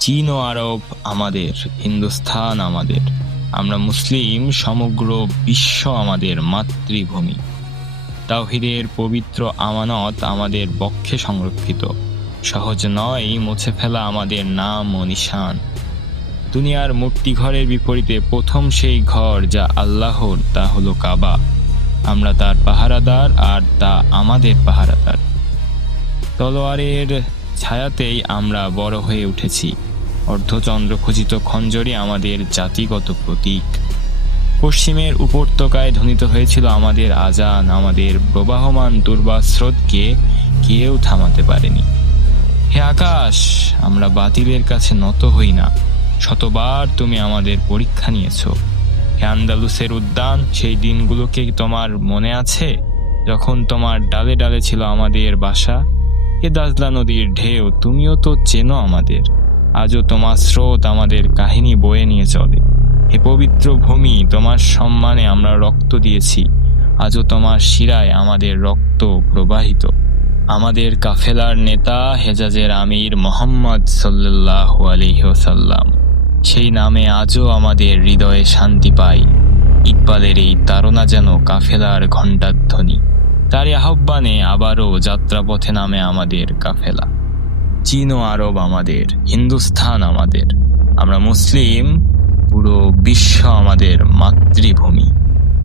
চীন ও আরব আমাদের, হিন্দুস্থান আমাদের। আমরা মুসলিম, সমগ্র বিশ্ব আমাদের মাতৃভূমি। তাওহীদের পবিত্র আমানত আমাদের বক্ষে সংরক্ষিত। সহজ নয় মুছে ফেলা আমাদের নাম ও নিশান। দুনিয়ার মূর্তি ঘরের বিপরীতে প্রথম সেই ঘর যা আল্লাহর, তা হলো কাবা। আমরা তার পাহারাদার, আর তা আমাদের পাহারাদার। তলোয়ারের ছায়াতেই আমরা বড় হয়ে উঠেছি। অর্ধচন্দ্র খচিত খঞ্জরই আমাদের জাতিগত প্রতীক। পশ্চিমের উপত্যকায় ধ্বনিত হয়েছিল আমাদের আজান। আমাদের প্রবাহমান দুর্বার স্রোতকে কেউ থামাতে পারেনি। হে আকাশ, আমরা বাতিলের কাছে নত হই না। শতবার তুমি আমাদের পরীক্ষা নিয়েছ। হে আন্দালুসের উদ্যান, সেই দিনগুলো কি তোমার মনে আছে, যখন তোমার ডালে ডালে ছিল আমাদের বাসা? হে দাজলা নদীর ঢেউ, তুমিও তো চেনো আমাদের। আজও তোমার স্রোত আমাদের কাহিনী বয়ে নিয়ে চলে। হে পবিত্র ভূমি, তোমার সম্মানে আমরা রক্ত দিয়েছি। আজও তোমার শিরায় আমাদের রক্ত প্রবাহিত। আমাদের কাফেলার নেতা হেজাজের আমির মোহাম্মদ সাল্লাল্লাহু আলাইহি ওয়াসাল্লাম, সেই নামে আজও আমাদের হৃদয়ে শান্তি পাই। ইকবালের এই তাড়না যেন কাফেলার ঘণ্টাধ্বনি। তারই আহ্বানে আবারও যাত্রাপথে নামে আমাদের কাফেলা। চীন ও আরব আমাদের, হিন্দুস্থান আমাদের। আমরা মুসলিম, পুরো বিশ্ব আমাদের মাতৃভূমি।